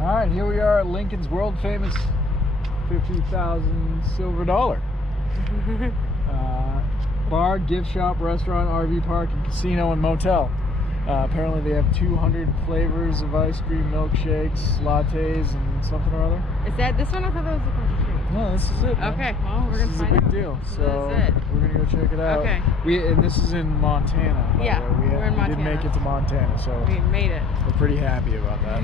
All right, here we are at Lincoln's world famous 50,000 silver dollar. Bar, gift shop, restaurant, RV park, and casino and motel. Apparently they have 200 flavors of ice cream, milkshakes, lattes, and something or other. Is that this one? I thought that was across the street. No, this is it, man. Okay, well, we're gonna find out. This is a big deal. So This is it. we're gonna go check it out. Okay. And this is in Montana. Yeah, we're in We did Montana. make it to Montana, so We made it. we're pretty happy about that.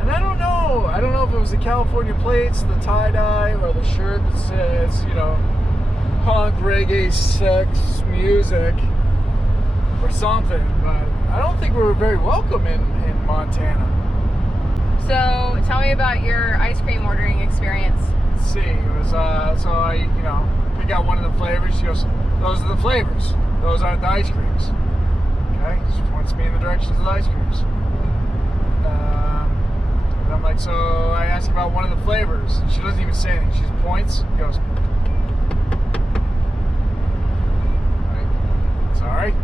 And I don't know if it was the California plates, the tie-dye, or the shirt that says, you know, punk, reggae, sex, music, or something, but I don't think we were very welcome in Montana. So, tell me about your ice cream ordering experience. Let's see, it was, so I, you know, pick out one of the flavors. She goes, those are the flavors. Those aren't the ice creams. Okay, she points me in the directions of the ice creams. And I'm like, so I ask about one of the flavors. And she doesn't even say anything. She just points, goes, sorry.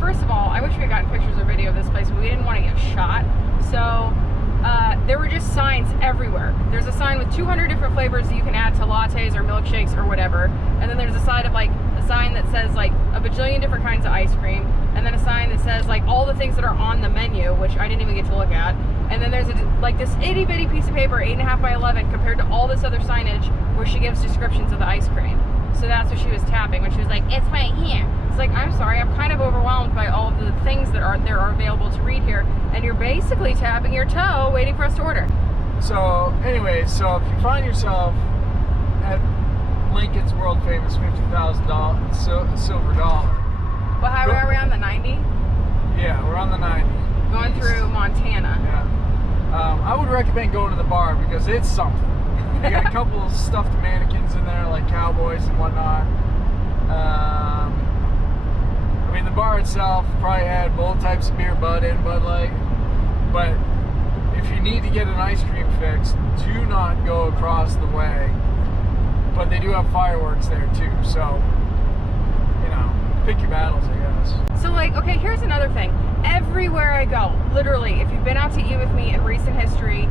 First of all, I wish we had gotten pictures or video of this place, but we didn't want to get shot. So, there were just signs everywhere. There's a sign with 200 different flavors that you can add to lattes or milkshakes or whatever. And then there's a sign that says like a bajillion different kinds of ice cream. And then a sign that says like all the things that are on the menu, which I didn't even get to look at. And then there's like this itty bitty piece of paper, 8.5 by 11, compared to all this other signage where she gives descriptions of the ice cream. So that's what she was tapping when she was like, it's right here. It's like, I'm sorry, I'm kind of overwhelmed by all of the things that are available to read here. And you're basically tapping your toe waiting for us to order. So anyway, so if you find yourself at Lincoln's world famous $50,000 silver dollar. Well, how are we on the 90? Yeah, we're on the 90. Going through Montana. Yeah. I would recommend going to the bar because it's something. They got a couple of stuffed mannequins in there, like cowboys and whatnot. I mean, the bar itself probably had both types of beer, Bud and Bud Light. But if you need to get an ice cream fix, do not go across the way. But they do have fireworks there too, so, you know, pick your battles, I guess. So like, okay, here's another thing. Everywhere I go, literally, if you've been out to eat with me in recent history,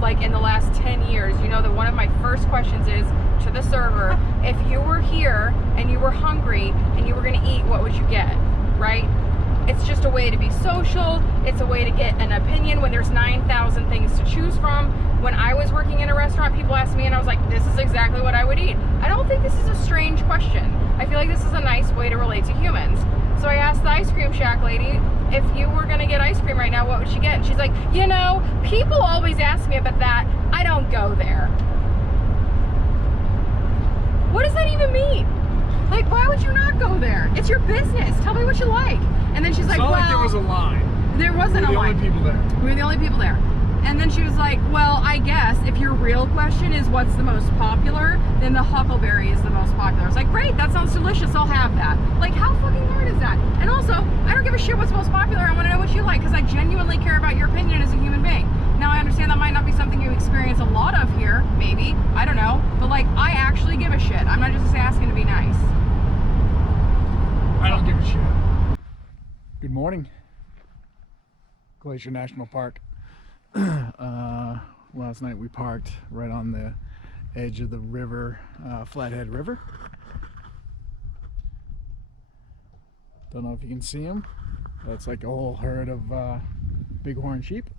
like in the last 10 years, you know that one of my first questions is to the server, if you were here and you were hungry and you were gonna eat, what would you get, right? It's just a way to be social. It's a way to get an opinion when there's 9,000 things to choose from. When I was working in a restaurant, people asked me and I was like, this is exactly what I would eat. I don't think this is a strange question. I feel like this is a nice way to relate to humans. So I asked the ice cream shack lady, if you were gonna get ice cream right now, what would she get? And she's like, you know, people always ask me about that. I don't go there. What does that even mean? Like, why would you not go there? It's your business. Tell me what you like. And then she's like, It's not well, like there was a line. There wasn't a line. We were the only people there. We were the only people there. And then she was like, well, I guess if your real question is what's the most popular, then the huckleberry is the most popular. I was like, great, that sounds delicious, I'll have that. Like, how fucking hard is that? And also, I don't give a shit what's most popular, I want to know what you like, because I genuinely care about your opinion as a human being. Now, I understand that might not be something you experience a lot of here, maybe, I don't know, but like, I actually give a shit. I'm not just asking to be nice. I don't give a shit. Good morning. Glacier National Park. Last night we parked right on the edge of the river, Flathead River. Don't know if you can see them. That's like a whole herd of bighorn sheep.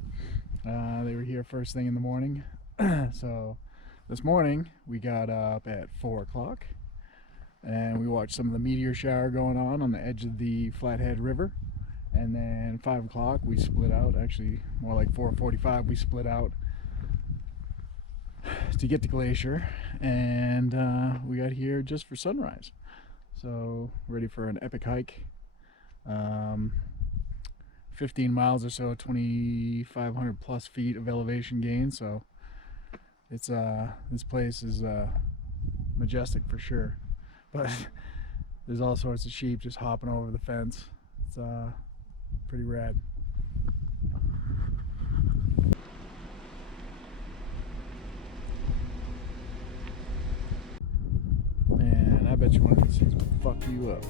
They were here first thing in the morning. So this morning we got up at 4 o'clock and we watched some of the meteor shower going on the edge of the Flathead River. And then 5 o'clock we split out, actually more like 4:45 we split out to get to Glacier, and we got here just for sunrise. So ready for an epic hike. 15 miles or so, 2,500 plus feet of elevation gain. So it's this place is majestic for sure, but there's all sorts of sheep just hopping over the fence. It's pretty rad. And I bet you one of these things will fuck you up.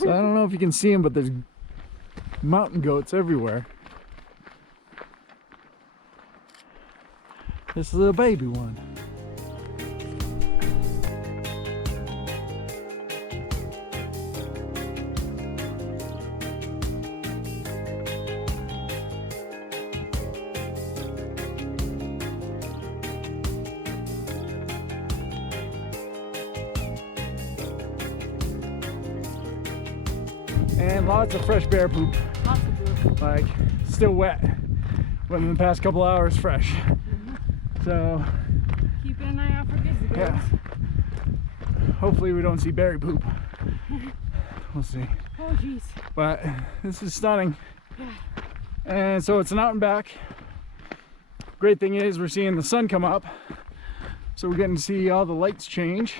So I don't know if you can see them, but there's mountain goats everywhere. This is a baby one. And lots of fresh bear poop. Lots of poop. Like, still wet. Within the past couple hours, fresh. So, keeping an eye out for grizzly bears. Yeah. Hopefully we don't see berry poop. We'll see. Oh jeez. But this is stunning. Yeah. And so it's an out and back. Great thing is we're seeing the sun come up. So we're getting to see all the lights change.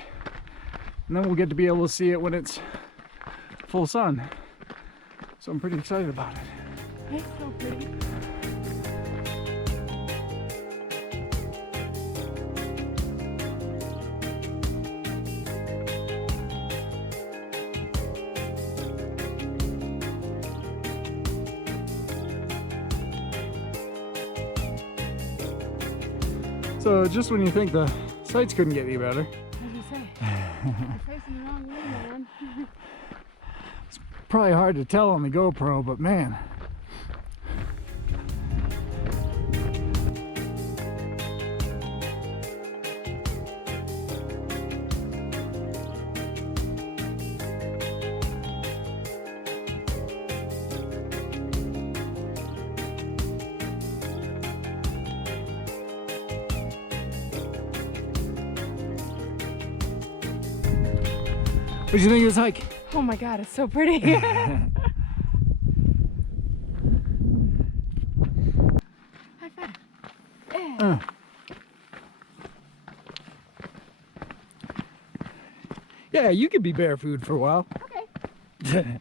And then we'll get to be able to see it when it's full sun. So I'm pretty excited about it. It's so pretty. So just when you think the sights couldn't get any better. As you say, you're facing the wrong way, man. It's probably hard to tell on the GoPro, but man. What do you think of this hike? Oh my god, it's so pretty. High five. Yeah. Yeah, you could be bear food for a while. Okay.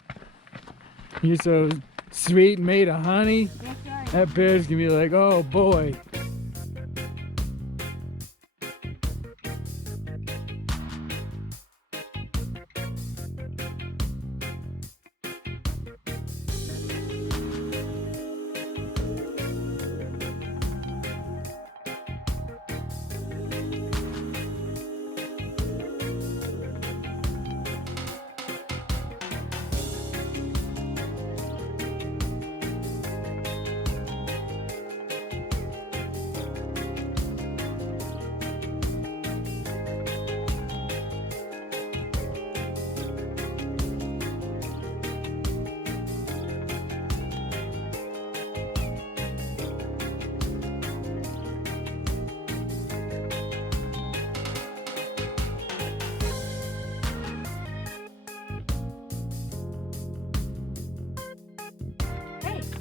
You're so sweet and made of honey. That's right. That bear's gonna be like, oh boy.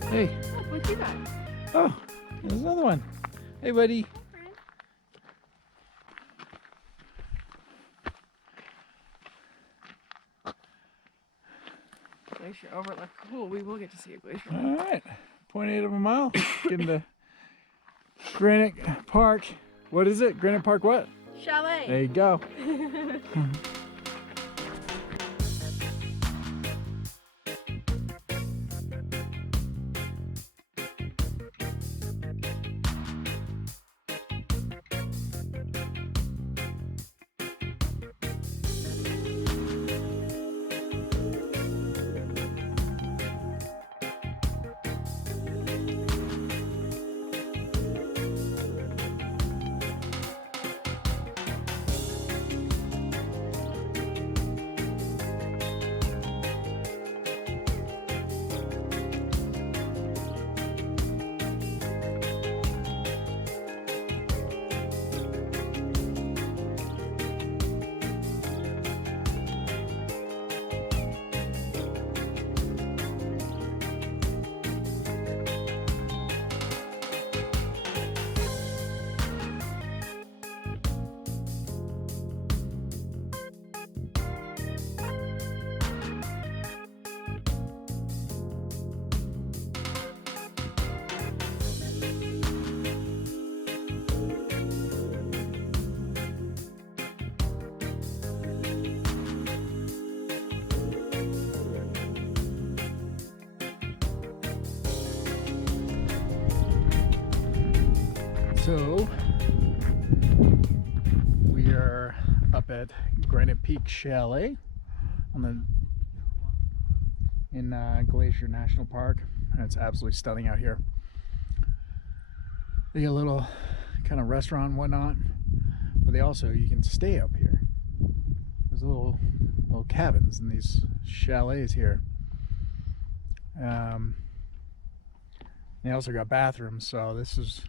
Hey. Look, what you got? Oh, there's another one. Hey, buddy. Glacier overlook. Cool, we will get to see a glacier. All right, 0.8 of a mile. Getting to Granite Park. What is it? Granite Park what? Chalet. There you go. So we are up at Granite Park Chalet in Glacier National Park, and it's absolutely stunning out here. They got a little kind of restaurant and whatnot, but you can stay up here. There's little cabins in these chalets here. They also got bathrooms, so this is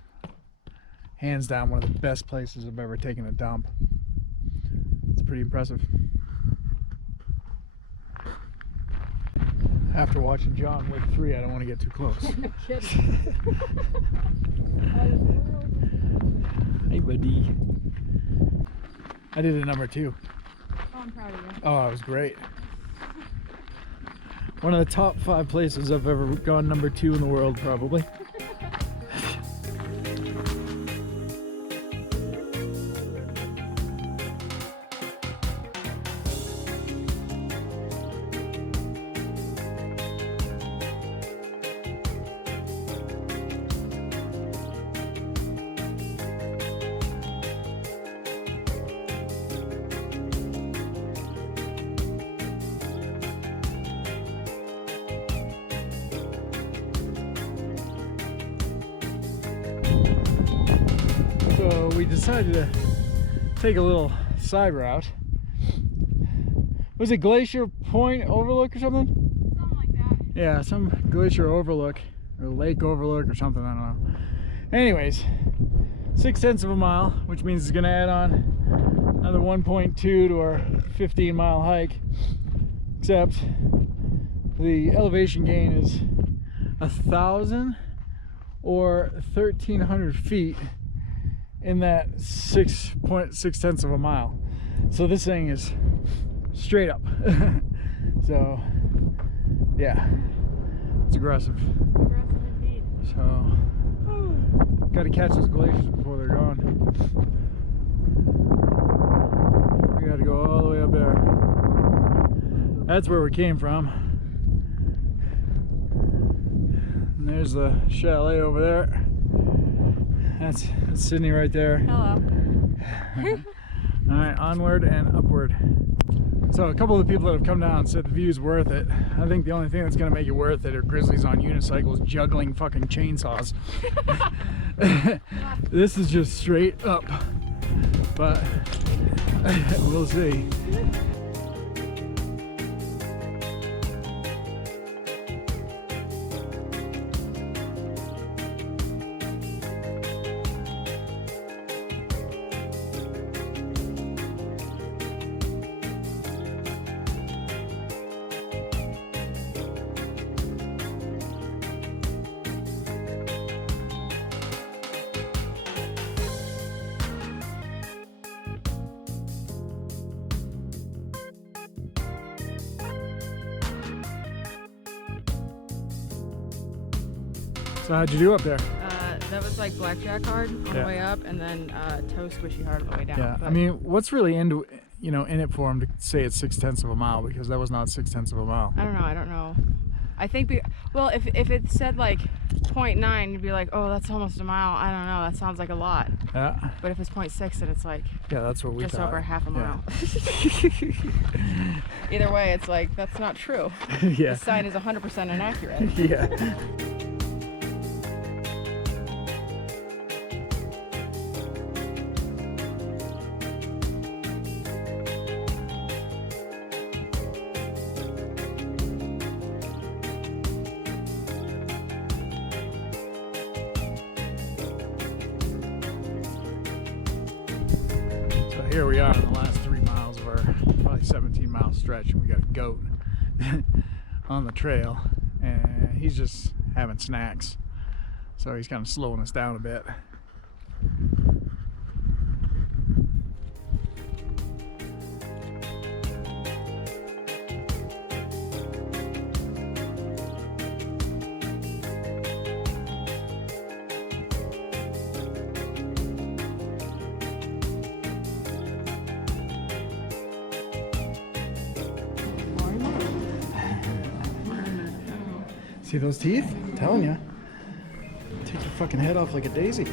hands down one of the best places I've ever taken a dump. It's pretty impressive. After watching John Wick 3, I don't want to get too close. Hey, buddy. I did a number 2. Oh, I'm proud of you. Oh, it was great. One of the top 5 places I've ever gone number 2 in the world, probably. So we decided to take a little side route. Was it Glacier Point Overlook or something? Something like that. Yeah, some glacier overlook or lake overlook or something, I don't know. Anyways, 0.6 of a mile, which means it's gonna add on another 1.2 to our 15-mile hike. Except the elevation gain is 1,000 or 1,300 feet in that 6.6 of a mile. So this thing is straight up. So yeah, it's aggressive. Aggressive indeed. So got to catch those glaciers before they're gone. We got to go all the way up there. That's where we came from. And there's the chalet over there. That's Sydney right there. Hello. All right, onward and upward. So a couple of the people that have come down said the view's worth it. I think the only thing that's gonna make it worth it are grizzlies on unicycles juggling fucking chainsaws. This is just straight up, but we'll see. So how'd you do up there? That was like blackjack hard on the way up, and then toe squishy hard on the way down. Yeah, but I mean, what's really in it for him to say it's 0.6 of a mile, because that was not 0.6 of a mile. I don't know. I think well, if it said like 0.9, you'd be like, oh, that's almost a mile. I don't know. That sounds like a lot. Yeah. But if it's 0.6, then it's like that's what we just thought. over half a mile. Yeah. Either way, it's like that's not true. Yeah. The sign is 100% inaccurate. Yeah. Here we are in the last 3 miles of our probably 17-mile stretch, and we got a goat on the trail, and he's just having snacks, so he's kind of slowing us down a bit. See those teeth? I'm telling you. Take your fucking head off like a daisy.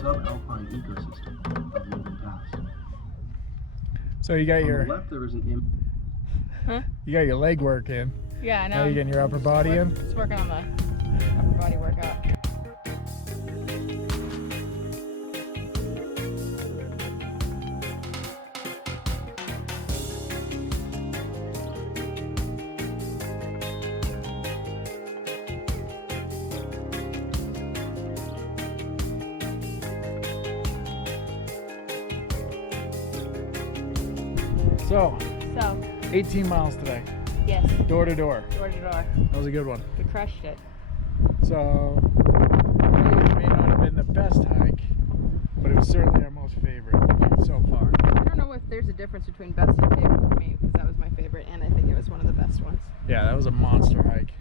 subalpine ecosystem of Logan Pass. So you got On your the left, there is an you got your leg work in. Yeah, I know. Now you getting your upper body in? Just working on the upper body workout. So, So, 18 miles today, yes, door to door. door to door. That was a good one. We crushed it. So, it may not have been the best hike, but it was certainly our most favorite so far. I don't know if there's a difference between best and favorite for me, because that was my favorite, and I think it was one of the best ones. Yeah, that was a monster hike.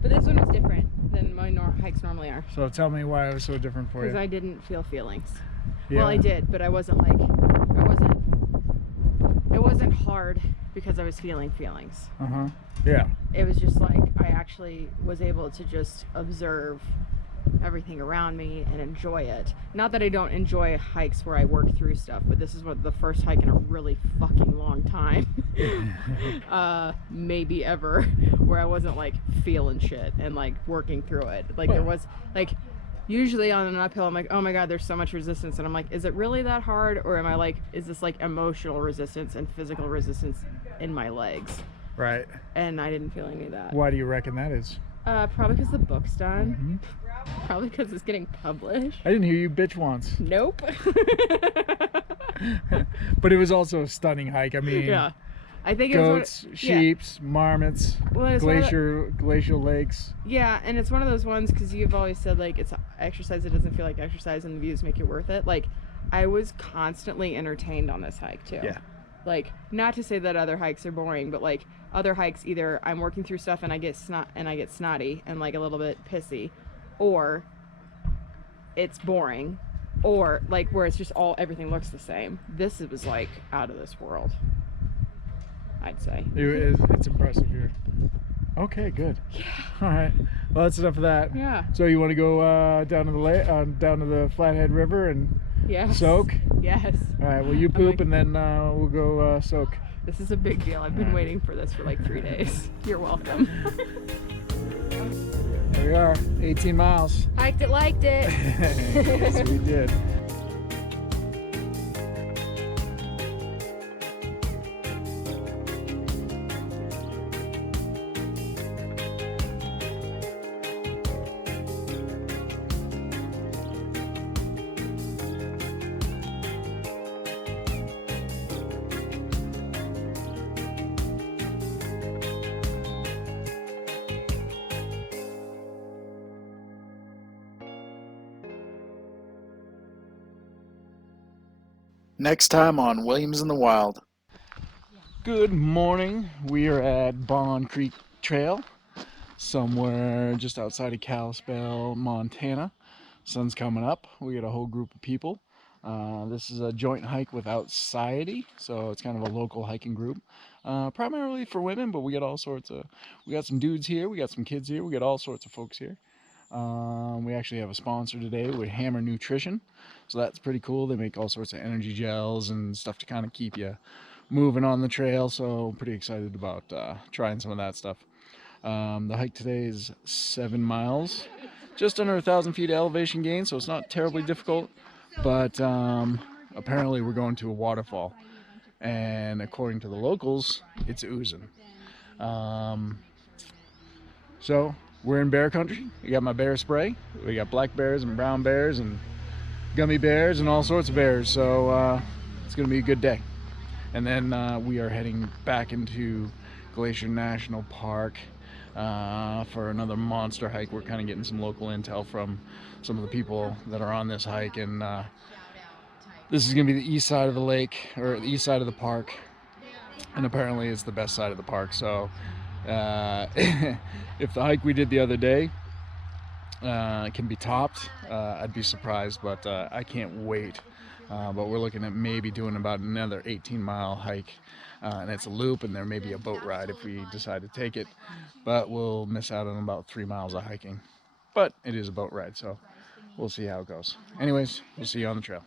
But this one was different than my hikes normally are. So tell me why it was so different for Because you. I didn't feel feelings. Yeah. Well, I did, but I wasn't like, it wasn't hard because I was feeling feelings. Uh-huh. Yeah. It was just like, I actually was able to just observe everything around me and enjoy it. Not that I don't enjoy hikes where I work through stuff, but this is what the first hike in a really fucking long time, maybe ever, where I wasn't like feeling shit and like working through it. Like there was like, usually on an uphill, I'm like, oh my God, there's so much resistance. And I'm like, is it really that hard? Or am I like, is this like emotional resistance and physical resistance in my legs? Right. And I didn't feel any of that. Why do you reckon that is? Probably because the book's done. Probably because it's getting published. I didn't hear you bitch once. Nope. But it was also a stunning hike. I mean, Yeah. I think goats, it was sheeps, marmots, Well, it's one of glacial lakes. yeah, and it's one of those ones because you've always said like it's exercise that doesn't feel like exercise and the views make it worth it. Like I was constantly entertained on this hike too. Yeah. Like not to say that other hikes are boring, but like other hikes either I'm working through stuff and I get snotty and like a little bit pissy, or it's boring, or like where it's just everything looks the same. This was like out of this world, I'd say. It's impressive here. Okay, good. Yeah. All right. Well, that's enough of that. Yeah. So you want to go down to the down to the Flathead River and Yes. soak? Yes. All right. Well, you poop and then we'll go soak. This is a big deal. I've been waiting for this for like 3 days. You're welcome. There we are. 18 miles. Hiked it, liked it. Yes, we did. Next time on Williams in the Wild. Good morning. We are at Bond Creek Trail, somewhere just outside of Kalispell, Montana. Sun's coming up. We got a whole group of people. This is a joint hike with Outsiety, so it's kind of a local hiking group. Primarily for women, but we got all sorts of, we got some dudes here, we got some kids here, we got all sorts of folks here. We actually have a sponsor today with Hammer Nutrition, so that's pretty cool. They make all sorts of energy gels and stuff to kind of keep you moving on the trail, so I'm pretty excited about trying some of that stuff. The hike today is 7 miles, just under 1,000 feet of elevation gain, so it's not terribly difficult, but apparently we're going to a waterfall, and according to the locals, it's oozing. So we're in bear country. We got my bear spray. We got black bears and brown bears and gummy bears and all sorts of bears. So it's going to be a good day. And then we are heading back into Glacier National Park for another monster hike. We're kind of getting some local intel from some of the people that are on this hike. And this is going to be the east side of the lake, or the east side of the park. And apparently it's the best side of the park. So if the hike we did the other day can be topped, I'd be surprised, but I can't wait. But we're looking at maybe doing about another 18-mile hike, and it's a loop, and there may be a boat ride if we decide to take it, but we'll miss out on about 3 miles of hiking. But it is a boat ride, so we'll see how it goes. Anyways, we'll see you on the trail.